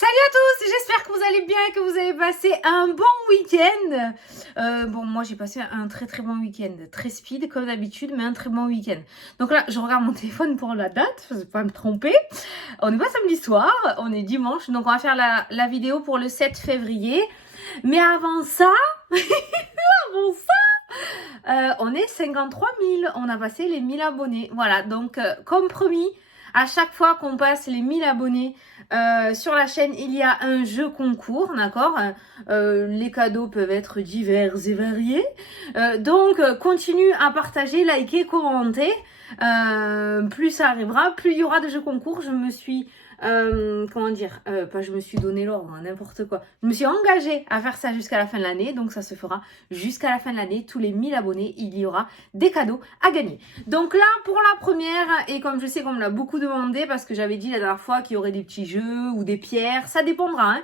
Salut à tous, j'espère que vous allez bien et que vous avez passé un bon week-end. Bon, moi j'ai passé un très bon week-end, très speed comme d'habitude, mais un très bon week-end. Donc là, je regarde mon téléphone pour la date, je ne vais pas me tromper. On n'est pas samedi soir, on est dimanche, donc on va faire la vidéo pour le 7 février. Mais avant ça, on est 53 000, on a passé les 1000 abonnés. Voilà, donc comme promis, à chaque fois qu'on passe les 1000 abonnés sur la chaîne, il y a un jeu concours, d'accord. Les cadeaux peuvent être divers et variés. Donc, continue à partager, liker, commenter. Plus ça arrivera, plus il y aura de jeux concours. Je me suis... je me suis donné l'ordre, hein, n'importe quoi. Je me suis engagée à faire ça jusqu'à la fin de l'année, donc ça se fera jusqu'à la fin de l'année. Tous les 1000 abonnés, il y aura des cadeaux à gagner. Donc là, pour la première, et comme je sais qu'on me l'a beaucoup demandé, parce que j'avais dit la dernière fois qu'il y aurait des petits jeux ou des pierres, ça dépendra, hein.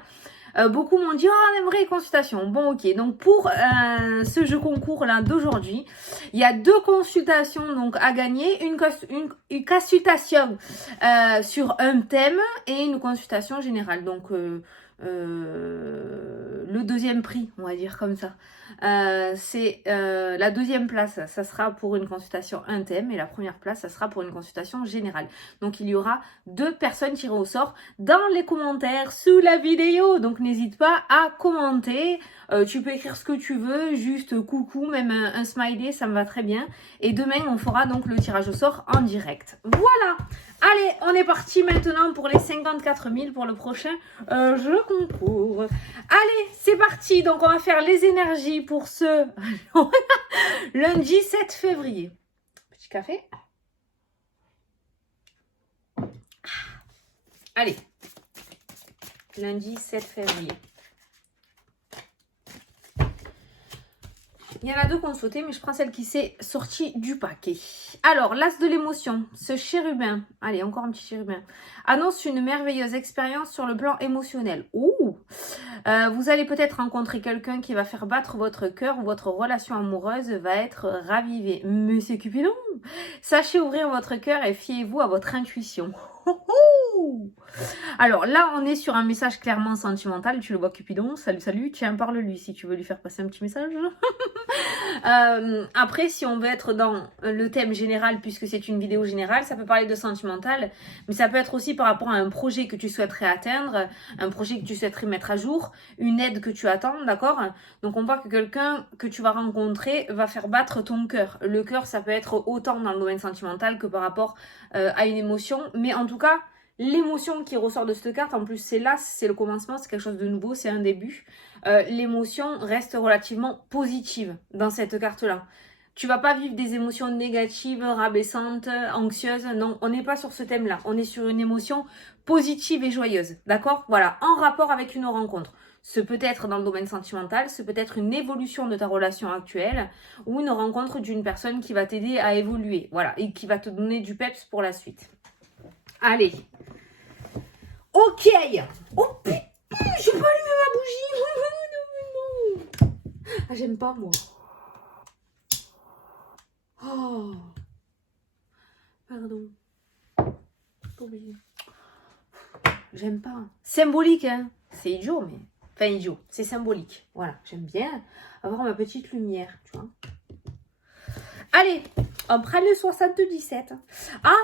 Beaucoup m'ont dit, oh, on aimerait une consultation. Bon, ok. Donc, pour ce jeu concours-là d'aujourd'hui, il y a 2 consultations donc à gagner. Une consultation sur un thème et une consultation générale. Donc, le deuxième prix, on va dire comme ça. C'est la deuxième place, ça sera pour une consultation un thème et la première place, ça sera pour une consultation générale. Donc il y aura 2 personnes tirées au sort dans les commentaires sous la vidéo. Donc n'hésite pas à commenter. Tu peux écrire ce que tu veux, juste coucou, même un smiley, ça me va très bien. Et demain, on fera donc le tirage au sort en direct. Voilà. Allez, on est parti maintenant pour les 54 000 pour le prochain jeu concours. Allez, c'est parti. Donc, on va faire les énergies pour ce lundi 7 février. Petit café. Allez, lundi 7 février. Il y en a 2 qu'on sautait, mais je prends celle qui s'est sortie du paquet. Alors, l'as de l'émotion, ce chérubin, allez, encore un petit chérubin, annonce une merveilleuse expérience sur le plan émotionnel. Ouh, vous allez peut-être rencontrer quelqu'un qui va faire battre votre cœur ou votre relation amoureuse va être ravivée. Monsieur Cupidon, sachez ouvrir votre cœur et fiez-vous à votre intuition. Alors là, on est sur un message clairement sentimental. Tu le vois, Cupidon. Salut. Tiens, parle-lui si tu veux lui faire passer un petit message. Après, si on veut être dans le thème général, puisque c'est une vidéo générale, ça peut parler de sentimental, mais ça peut être aussi par rapport à un projet que tu souhaiterais atteindre, un projet que tu souhaiterais mettre à jour, une aide que tu attends, d'accord? Donc on voit que quelqu'un que tu vas rencontrer va faire battre ton cœur. Le cœur, ça peut être autant dans le domaine sentimental que par rapport à une émotion, mais en tout cas, l'émotion qui ressort de cette carte, en plus c'est là, c'est le commencement, c'est quelque chose de nouveau, c'est un début. L'émotion reste relativement positive dans cette carte-là. Tu vas pas vivre des émotions négatives, rabaissantes, anxieuses. Non, on n'est pas sur ce thème-là. On est sur une émotion positive et joyeuse. D'accord? Voilà, en rapport avec une rencontre. Ce peut être dans le domaine sentimental, ce peut être une évolution de ta relation actuelle ou une rencontre d'une personne qui va t'aider à évoluer. Voilà, et qui va te donner du peps pour la suite. Allez. Ok. Oh putain, j'ai pas allumé ma bougie. Non. Ah, j'aime pas, moi. Oh. Pardon. Oublié. J'aime pas. Symbolique, hein. C'est idiot, mais... Enfin, idiot. C'est symbolique. Voilà. J'aime bien avoir ma petite lumière, tu vois. Allez. On prend le 77. Ah,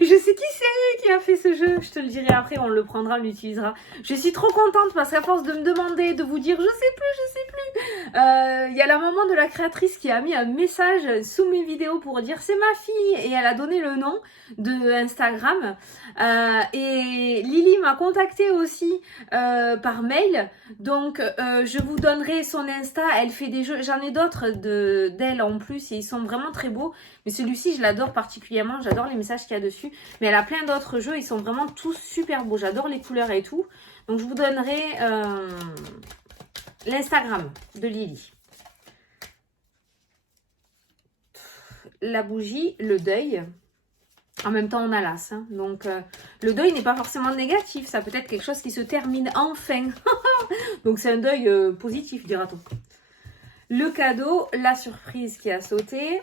je sais qui c'est qui a fait ce jeu. Je te le dirai après, on le prendra, on l'utilisera. Je suis trop contente parce qu'à force de me demander, de vous dire, je sais plus. Il y a la maman de la créatrice qui a mis un message sous mes vidéos pour dire c'est ma fille et elle a donné le nom de Instagram. Et Lily m'a contactée aussi par mail. Donc je vous donnerai son Insta. Elle fait des jeux. J'en ai d'autres d'elle en plus et ils sont vraiment très beaux. Mais celui-ci, je l'adore particulièrement. J'adore les messages qu'il y a dessus. Mais elle a plein d'autres jeux. Ils sont vraiment tous super beaux. J'adore les couleurs et tout. Donc, je vous donnerai l'Instagram de Lily. La bougie, le deuil. En même temps, on a l'as. Hein. Donc, le deuil n'est pas forcément négatif. Ça peut être quelque chose qui se termine enfin. Donc, c'est un deuil positif, dira-t-on. Le cadeau, la surprise qui a sauté.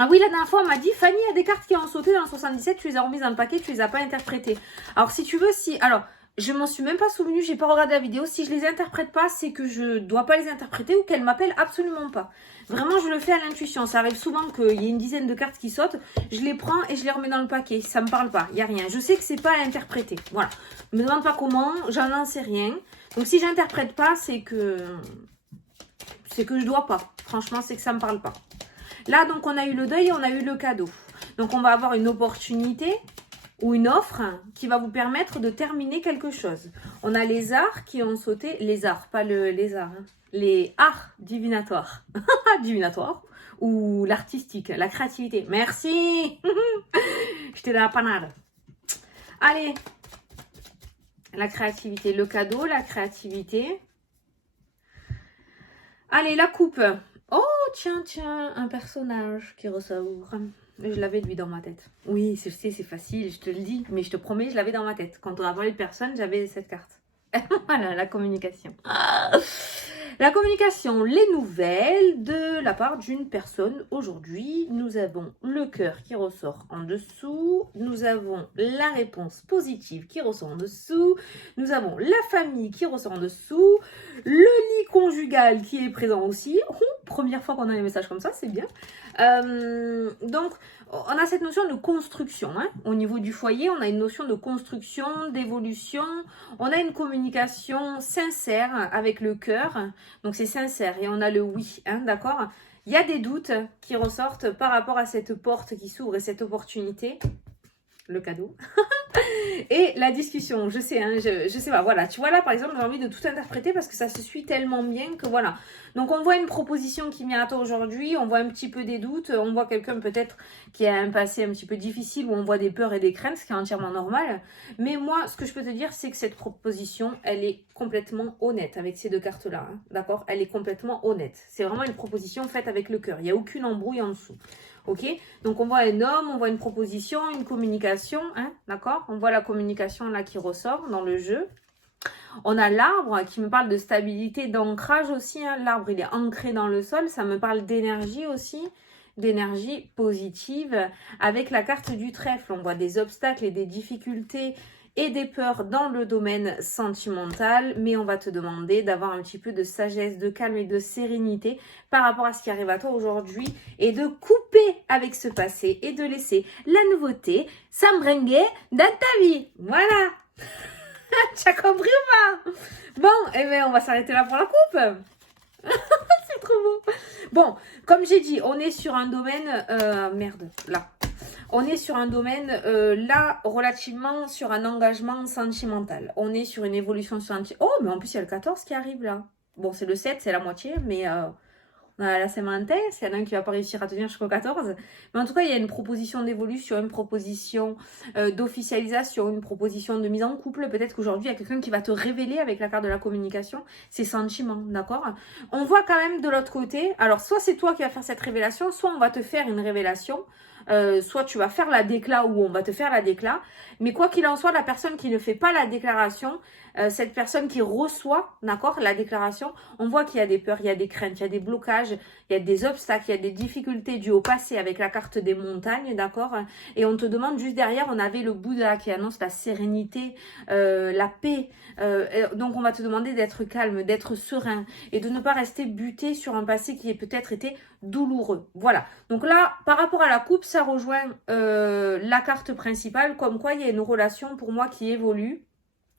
Ah oui, la dernière fois, on m'a dit, Fanny, il y a des cartes qui ont sauté dans le 77, tu les as remises dans le paquet, tu les as pas interprétées. Alors, si tu veux, alors, je m'en suis même pas souvenue, j'ai pas regardé la vidéo. Si je les interprète pas, c'est que je dois pas les interpréter ou qu'elles m'appellent absolument pas. Vraiment, je le fais à l'intuition. Ça arrive souvent qu'il y ait une dizaine de cartes qui sautent, je les prends et je les remets dans le paquet. Ça me parle pas, il y a rien. Je sais que c'est pas à interpréter. Voilà. Ne me demande pas comment, j'en sais rien. Donc, si j'interprète pas, c'est que je dois pas. Franchement, c'est que ça me parle pas. Là, donc, on a eu le deuil et on a eu le cadeau. Donc, on va avoir une opportunité ou une offre qui va vous permettre de terminer quelque chose. On a les arts qui ont sauté. Les arts, pas le lézard. Hein. Les arts divinatoires. Divinatoires. Ou l'artistique, la créativité. Merci. J'étais dans la panade. Allez. La créativité, le cadeau, la créativité. Allez, la coupe. Oh, tiens, un personnage qui ressort. Je l'avais lui dans ma tête. Oui, je sais, c'est facile, je te le dis. Mais je te promets, je l'avais dans ma tête. Quand on a parlé de personne, j'avais cette carte. Voilà, la communication. La communication, les nouvelles de la part d'une personne. Aujourd'hui, nous avons le cœur qui ressort en dessous. Nous avons la réponse positive qui ressort en dessous. Nous avons la famille qui ressort en dessous. Le lit conjugal qui est présent aussi. Première fois qu'on a un message comme ça, c'est bien. Donc, on a cette notion de construction. Hein. Au niveau du foyer, on a une notion de construction, d'évolution. On a une communication sincère avec le cœur. Donc, c'est sincère. Et on a le oui. Hein, d'accord ? Il y a des doutes qui ressortent par rapport à cette porte qui s'ouvre et cette opportunité. Le cadeau. Et la discussion, je sais, hein, je sais pas, voilà. Tu vois là, par exemple, j'ai envie de tout interpréter parce que ça se suit tellement bien que voilà. Donc, on voit une proposition qui vient à toi aujourd'hui, on voit un petit peu des doutes, on voit quelqu'un peut-être qui a un passé un petit peu difficile où on voit des peurs et des craintes, ce qui est entièrement normal. Mais moi, ce que je peux te dire, c'est que cette proposition, elle est complètement honnête avec ces deux cartes-là, hein, d'accord ? Elle est complètement honnête. C'est vraiment une proposition faite avec le cœur. Il n'y a aucune embrouille en dessous. Ok, donc on voit un homme, on voit une proposition, une communication, hein, d'accord? On voit la communication là qui ressort dans le jeu. On a l'arbre qui me parle de stabilité, d'ancrage aussi. Hein. L'arbre, il est ancré dans le sol. Ça me parle d'énergie aussi, d'énergie positive. Avec la carte du trèfle, on voit des obstacles et des difficultés et des peurs dans le domaine sentimental, mais on va te demander d'avoir un petit peu de sagesse, de calme et de sérénité par rapport à ce qui arrive à toi aujourd'hui et de couper avec ce passé et de laisser la nouveauté s'embringuer dans ta vie. Voilà. Tu as compris ou pas? Bon, eh bien, on va s'arrêter là pour la coupe. C'est trop beau. Bon, comme j'ai dit, on est sur un domaine... merde, là. On est sur un domaine, là, relativement sur un engagement sentimental. On est sur une évolution sentimentale. Oh, mais en plus, il y a le 14 qui arrive, là. Bon, c'est le 7, c'est la moitié, mais on a la Saint-Valentin. S'il y en a un qui va pas réussir à tenir jusqu'au 14. Mais en tout cas, il y a une proposition d'évolution, une proposition d'officialisation, une proposition de mise en couple. Peut-être qu'aujourd'hui, il y a quelqu'un qui va te révéler avec la carte de la communication ses sentiments, d'accord? On voit quand même de l'autre côté, alors soit c'est toi qui vas faire cette révélation, soit on va te faire une révélation. Soit tu vas faire la décla ou on va te faire la décla. Mais quoi qu'il en soit, la personne qui ne fait pas la déclaration, cette personne qui reçoit, d'accord, la déclaration, on voit qu'il y a des peurs, il y a des craintes, il y a des blocages, il y a des obstacles, il y a des difficultés dues au passé avec la carte des montagnes, d'accord. Et on te demande juste derrière, on avait le Bouddha qui annonce la sérénité, la paix. Donc on va te demander d'être calme, d'être serein et de ne pas rester buté sur un passé qui a peut-être été douloureux. Voilà. Donc là, par rapport à la coupe, ça rejoint la carte principale, comme quoi il y a une relation pour moi qui évolue,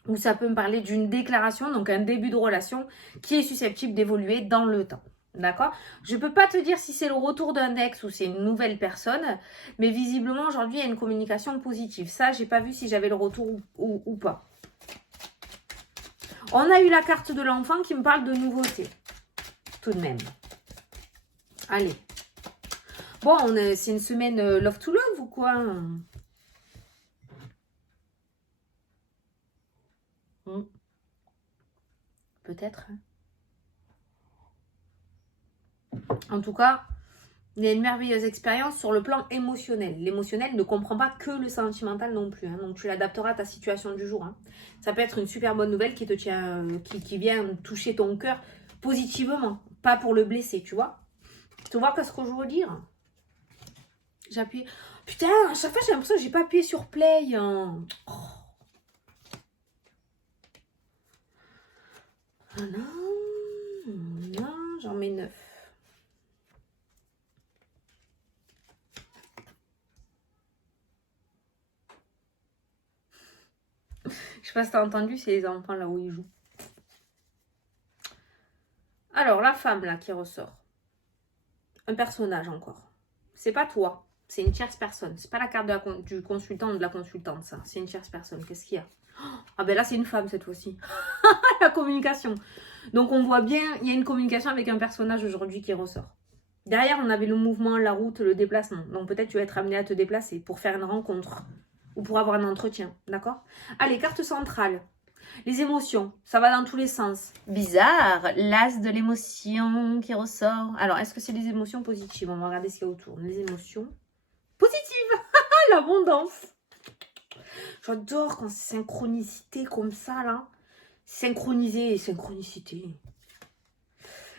ou ça peut me parler d'une déclaration, donc un début de relation qui est susceptible d'évoluer dans le temps. D'accord? Je ne peux pas te dire si c'est le retour d'un ex ou c'est une nouvelle personne, mais visiblement aujourd'hui il y a une communication positive. Ça, j'ai pas vu si j'avais le retour ou pas. On a eu la carte de l'enfant qui me parle de nouveauté, tout de même. Allez. Bon, c'est une semaine love to love ou quoi? Peut-être. En tout cas, il y a une merveilleuse expérience sur le plan émotionnel. L'émotionnel ne comprend pas que le sentimental non plus. Hein, donc, tu l'adapteras à ta situation du jour. Hein. Ça peut être une super bonne nouvelle qui te tient, qui vient toucher ton cœur positivement. Pas pour le blesser, tu vois. Tu vois ce que je veux dire? J'appuie. Putain, à chaque fois j'ai l'impression que j'ai pas appuyé sur play. Hein. Oh. Ah non, non, j'en mets 9. Je sais pas si t'as entendu, c'est les enfants là où ils jouent. Alors, la femme là qui ressort. Un personnage encore. C'est pas toi, c'est une tierce personne. C'est pas la carte de du consultant ou de la consultante, ça. C'est une tierce personne. Qu'est-ce qu'il y a? Ah ben là, c'est une femme cette fois-ci. La communication. Donc, on voit bien, il y a une communication avec un personnage aujourd'hui qui ressort. Derrière, on avait le mouvement, la route, le déplacement. Donc, peut-être tu vas être amené à te déplacer pour faire une rencontre ou pour avoir un entretien. D'accord? Allez, carte centrale. Les émotions, ça va dans tous les sens. Bizarre, l'as de l'émotion qui ressort. Alors, est-ce que c'est les émotions positives? On va regarder ce qu'il y a autour. Les émotions positives. L'abondance. J'adore quand c'est synchronicité comme ça, là. Synchronisé et synchronicité.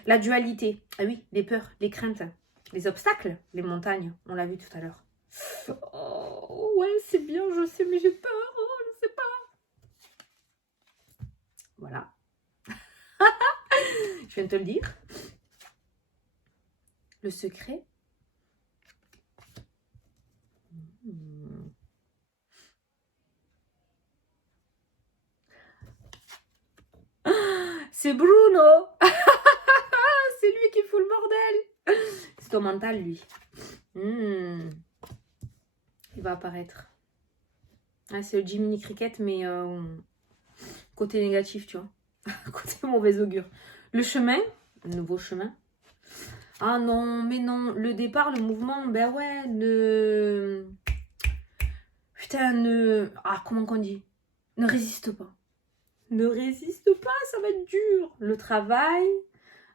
La dualité. Ah oui, les peurs, les craintes, les obstacles, les montagnes. On l'a vu tout à l'heure. Oh, ouais, c'est bien, je sais, mais j'ai peur. Oh, je sais pas. Voilà. Je viens de te le dire. Le secret. C'est Bruno. C'est lui qui fout le bordel. C'est ton mental, lui. Il va apparaître. Ah, c'est le Jiminy Cricket, mais côté négatif, tu vois. Côté mauvais augure. Le chemin, le nouveau chemin. Ah non, mais non. Le départ, le mouvement, ben ouais, putain, ah, comment qu'on dit? Ne résiste pas. Ne résiste pas, ça va être dur. Le travail,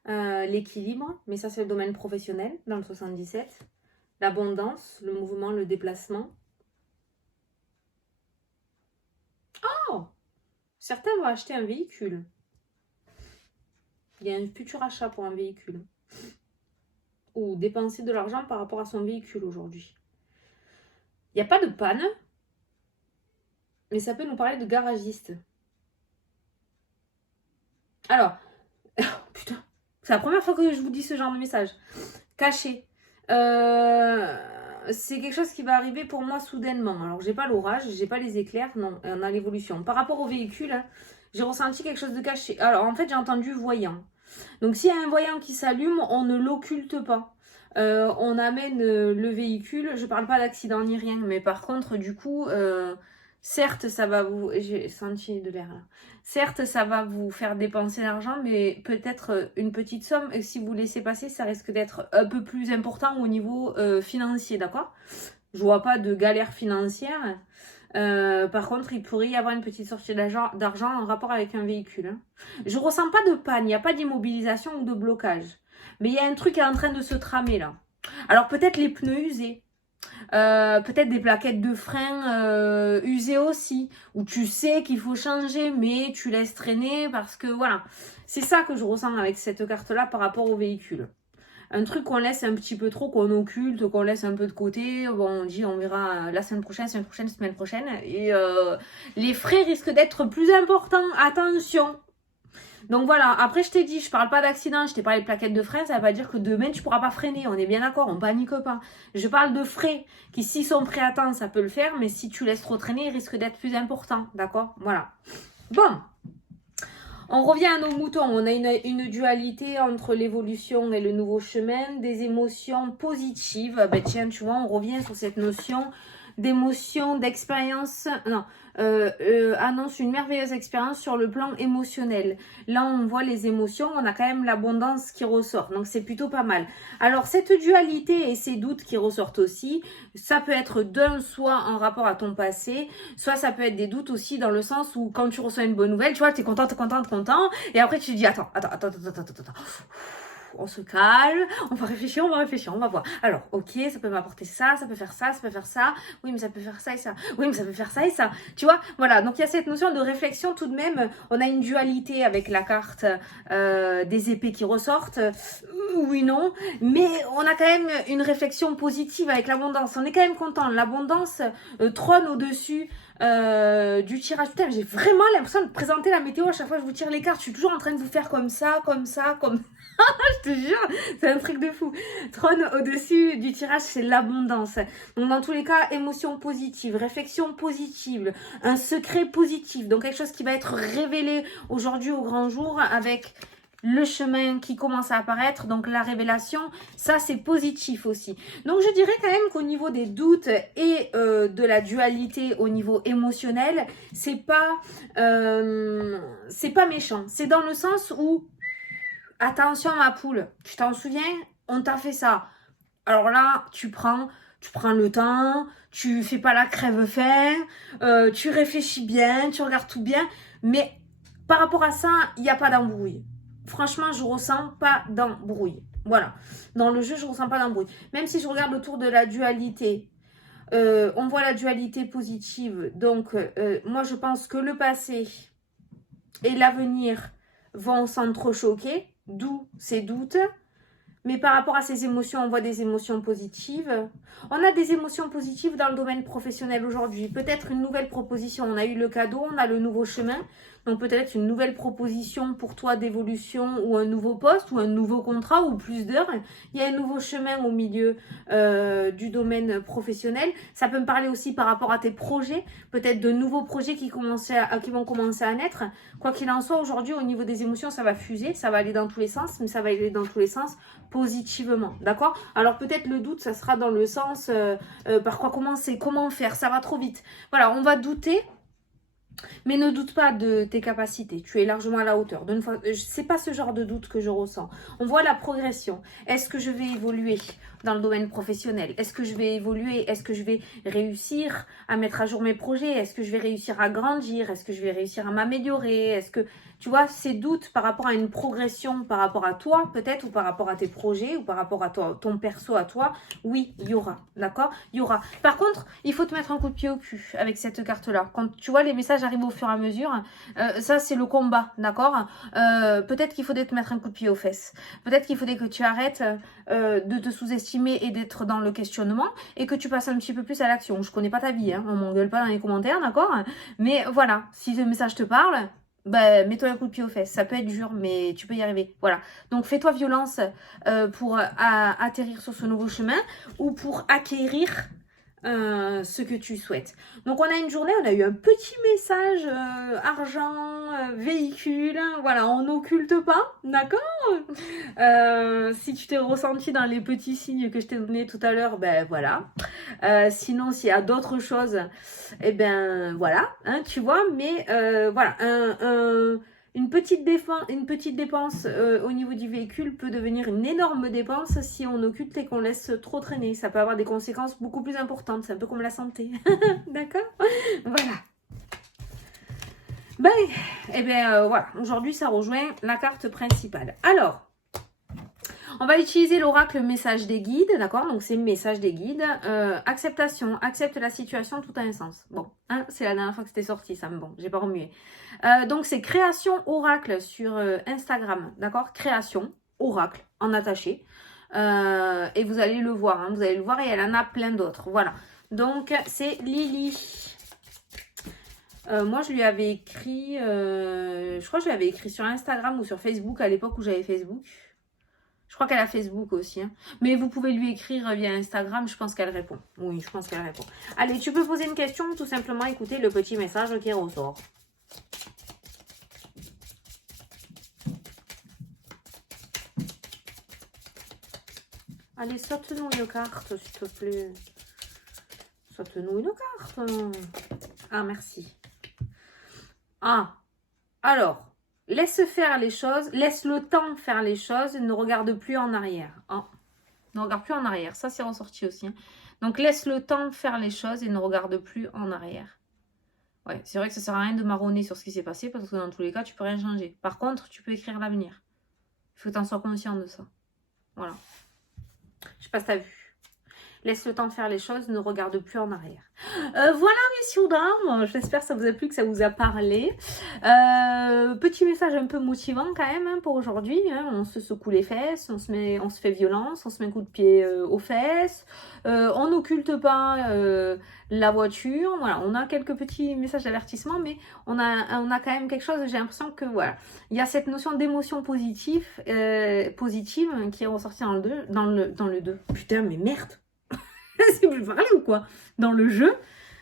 l'équilibre, mais ça c'est le domaine professionnel dans le 77. L'abondance, le mouvement, le déplacement. Oh! Certains vont acheter un véhicule. Il y a un futur achat pour un véhicule. Ou dépenser de l'argent par rapport à son véhicule aujourd'hui. Il n'y a pas de panne, mais ça peut nous parler de garagiste. Alors, putain, c'est la première fois que je vous dis ce genre de message. Caché. C'est quelque chose qui va arriver pour moi soudainement. Alors, j'ai pas l'orage, j'ai pas les éclairs, non, on a l'évolution. Par rapport au véhicule, hein, j'ai ressenti quelque chose de caché. Alors, en fait, j'ai entendu voyant. Donc, s'il y a un voyant qui s'allume, on ne l'occulte pas. On amène le véhicule. Je parle pas d'accident ni rien, mais par contre, du coup, certes, ça va vous... J'ai senti de l'air là. Certes, ça va vous faire dépenser l'argent, mais peut-être une petite somme. Et si vous laissez passer, ça risque d'être un peu plus important au niveau financier, d'accord? Je vois pas de galère financière. Par contre, il pourrait y avoir une petite sortie d'argent en rapport avec un véhicule. Hein. Je ressens pas de panne, il n'y a pas d'immobilisation ou de blocage. Mais il y a un truc qui est en train de se tramer là. Alors peut-être les pneus usés. Peut-être des plaquettes de frein usées aussi, où tu sais qu'il faut changer, mais tu laisses traîner parce que voilà. C'est ça que je ressens avec cette carte-là par rapport au véhicule. Un truc qu'on laisse un petit peu trop, qu'on occulte, qu'on laisse un peu de côté. Bon, on dit on verra la semaine prochaine, semaine prochaine. Et les frais risquent d'être plus importants. Attention! Donc voilà, après je t'ai dit, je parle pas d'accident, je t'ai parlé de plaquettes de frein, ça veut pas dire que demain tu pourras pas freiner, on est bien d'accord, on panique pas. Je parle de frais qui s'ils sont prêts à temps, ça peut le faire, mais si tu laisses trop traîner, ils risquent d'être plus importants, d'accord? Voilà. Bon, on revient à nos moutons, on a une dualité entre l'évolution et le nouveau chemin, des émotions positives, ben tiens, tu vois, on revient sur cette notion d'émotion, d'expérience, non, annonce une merveilleuse expérience sur le plan émotionnel. Là, on voit les émotions, on a quand même l'abondance qui ressort, donc c'est plutôt pas mal. Alors, cette dualité et ces doutes qui ressortent aussi, ça peut être d'un soit en rapport à ton passé, soit ça peut être des doutes aussi dans le sens où quand tu reçois une bonne nouvelle, tu vois, tu es content, et après tu te dis, attends. On se calme, on va réfléchir, on va voir. Alors, ok, ça peut m'apporter ça, ça peut faire ça, ça peut faire ça. Oui, mais ça peut faire ça et ça. Oui, mais ça peut faire ça et ça. Tu vois, voilà. Donc, il y a cette notion de réflexion tout de même. On a une dualité avec la carte des épées qui ressortent. oui, non, mais on a quand même une réflexion positive avec l'abondance. On est quand même content. L'abondance trône au-dessus du tirage. Putain, j'ai vraiment l'impression de présenter la météo à chaque fois que je vous tire les cartes. Je suis toujours en train de vous faire comme ça, comme ça, comme... Je te jure, c'est un truc de fou. Trône au-dessus du tirage, c'est l'abondance. Donc dans tous les cas, émotion positive, réflexion positive, un secret positif. Donc quelque chose qui va être révélé aujourd'hui au grand jour avec le chemin qui commence à apparaître, donc la révélation, ça c'est positif aussi. Donc je dirais quand même qu'au niveau des doutes et de la dualité au niveau émotionnel, c'est pas méchant. C'est dans le sens où, attention ma poule, tu t'en souviens, on t'a fait ça. Alors là, tu prends le temps, tu fais pas la crève-faim, tu réfléchis bien, tu regardes tout bien, mais par rapport à ça, il n'y a pas d'embrouille. Franchement, je ressens pas d'embrouille. Voilà. Dans le jeu, je ressens pas d'embrouille. Même si je regarde autour de la dualité, on voit la dualité positive. Donc, moi, je pense que le passé et l'avenir vont s'entrechoquer, d'où ces doutes. Mais par rapport à ces émotions, on voit des émotions positives. On a des émotions positives dans le domaine professionnel aujourd'hui. Peut-être une nouvelle proposition. On a eu le cadeau, on a le nouveau chemin. Donc peut-être une nouvelle proposition pour toi d'évolution ou un nouveau poste ou un nouveau contrat ou plus d'heures. Il y a un nouveau chemin au milieu du domaine professionnel. Ça peut me parler aussi par rapport à tes projets. Peut-être de nouveaux projets qui vont commencer à naître. Quoi qu'il en soit, aujourd'hui, au niveau des émotions, ça va fuser. Ça va aller dans tous les sens, mais ça va aller dans tous les sens positivement, d'accord? Alors peut-être le doute, ça sera dans le sens par quoi commencer, comment faire, ça va trop vite. Voilà, on va douter, mais ne doute pas de tes capacités. Tu es largement à la hauteur. C'est pas ce genre de doute que je ressens. On voit la progression. Est-ce que je vais évoluer dans le domaine professionnel? Est-ce que je vais évoluer? Est-ce que je vais réussir à mettre à jour mes projets? Est-ce que je vais réussir à grandir? Est-ce que je vais réussir à m'améliorer? Est-ce que, tu vois, ces doutes par rapport à une progression, par rapport à toi peut-être, ou par rapport à tes projets, ou par rapport à ton perso à toi, oui, il y aura, d'accord? Il y aura. Par contre, il faut te mettre un coup de pied au cul avec cette carte-là. Quand tu vois les messages arriver au fur et à mesure, ça c'est le combat, d'accord? Peut-être qu'il faudrait te mettre un coup de pied aux fesses. Peut-être qu'il faudrait que tu arrêtes de te sous-estimer et d'être dans le questionnement et que tu passes un petit peu plus à l'action. Je connais pas ta vie, hein, on m'engueule pas dans les commentaires, d'accord? Mais voilà, si ce message te parle, bah, mets-toi un coup de pied aux fesses. Ça peut être dur, mais tu peux y arriver. Voilà. Donc, fais-toi violence pour atterrir sur ce nouveau chemin ou pour acquérir ce que tu souhaites. Donc, on a une journée, on a eu un petit message argent, véhicule. Voilà, on n'occulte pas, d'accord? Si tu t'es ressenti dans les petits signes que je t'ai donnés tout à l'heure, ben voilà. Sinon, s'il y a d'autres choses, eh ben voilà, hein, tu vois, mais voilà, une petite dépense au niveau du véhicule peut devenir une énorme dépense si on occulte et qu'on laisse trop traîner. Ça peut avoir des conséquences beaucoup plus importantes. C'est un peu comme la santé. D'accord? Voilà. Ben, eh bien, voilà. Aujourd'hui, ça rejoint la carte principale. Alors, on va utiliser l'oracle message des guides, d'accord? Donc, c'est message des guides. Acceptation, accepte la situation, tout a un sens. Bon, hein, c'est la dernière fois que c'était sorti, ça me bon, j'ai pas remué. Donc, c'est création oracle sur Instagram, d'accord? Création, oracle, en attaché. Et vous allez le voir, hein, vous allez le voir et elle en a plein d'autres. Voilà. Donc, c'est Lily. Moi, je lui avais écrit, je crois que je lui avais écrit sur Instagram ou sur Facebook à l'époque où j'avais Facebook. Je crois qu'elle a Facebook aussi. Hein. Mais vous pouvez lui écrire via Instagram. Je pense qu'elle répond. Oui, je pense qu'elle répond. Allez, tu peux poser une question ou tout simplement écouter le petit message qui ressort. Allez, saute-nous une carte, s'il te plaît. Saute-nous une carte. Ah, merci. Ah, alors... Laisse faire les choses, laisse le temps faire les choses, ne regarde plus en arrière. Oh. Ne regarde plus en arrière, ça c'est ressorti aussi. Hein. Donc laisse le temps faire les choses et ne regarde plus en arrière. Ouais, c'est vrai que ça sert à rien de marronner sur ce qui s'est passé parce que dans tous les cas, tu peux rien changer. Par contre, tu peux écrire l'avenir. Il faut que tu en sois conscient de ça. Voilà. Je sais pas si tu as vu. laisse le temps de faire les choses, ne regarde plus en arrière. Voilà, messieurs, dames, j'espère que ça vous a plu, que ça vous a parlé. Petit message un peu motivant quand même hein, pour aujourd'hui. Hein. On se secoue les fesses, on se fait violence, on se met un coup de pied aux fesses, on n'occulte pas la voiture. Voilà, on a quelques petits messages d'avertissement, mais on a quand même quelque chose. J'ai l'impression que voilà, il y a cette notion d'émotion positive qui est ressortie dans le 2. Putain, mais merde! C'est plus parler ou quoi? Dans le jeu.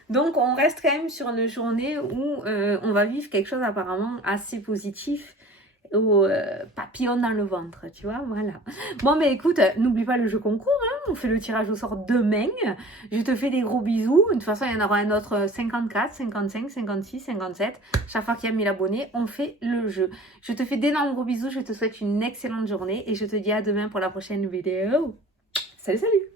Donc, on reste quand même sur une journée où on va vivre quelque chose apparemment assez positif au papillon dans le ventre, tu vois, voilà. Bon, mais écoute, n'oublie pas le jeu concours, hein, on fait le tirage au sort demain. Je te fais des gros bisous. De toute façon, il y en aura un autre 54, 55, 56, 57. Chaque fois qu'il y a 1000 abonnés, on fait le jeu. Je te fais d'énormes gros bisous, je te souhaite une excellente journée et je te dis à demain pour la prochaine vidéo. Salut, salut!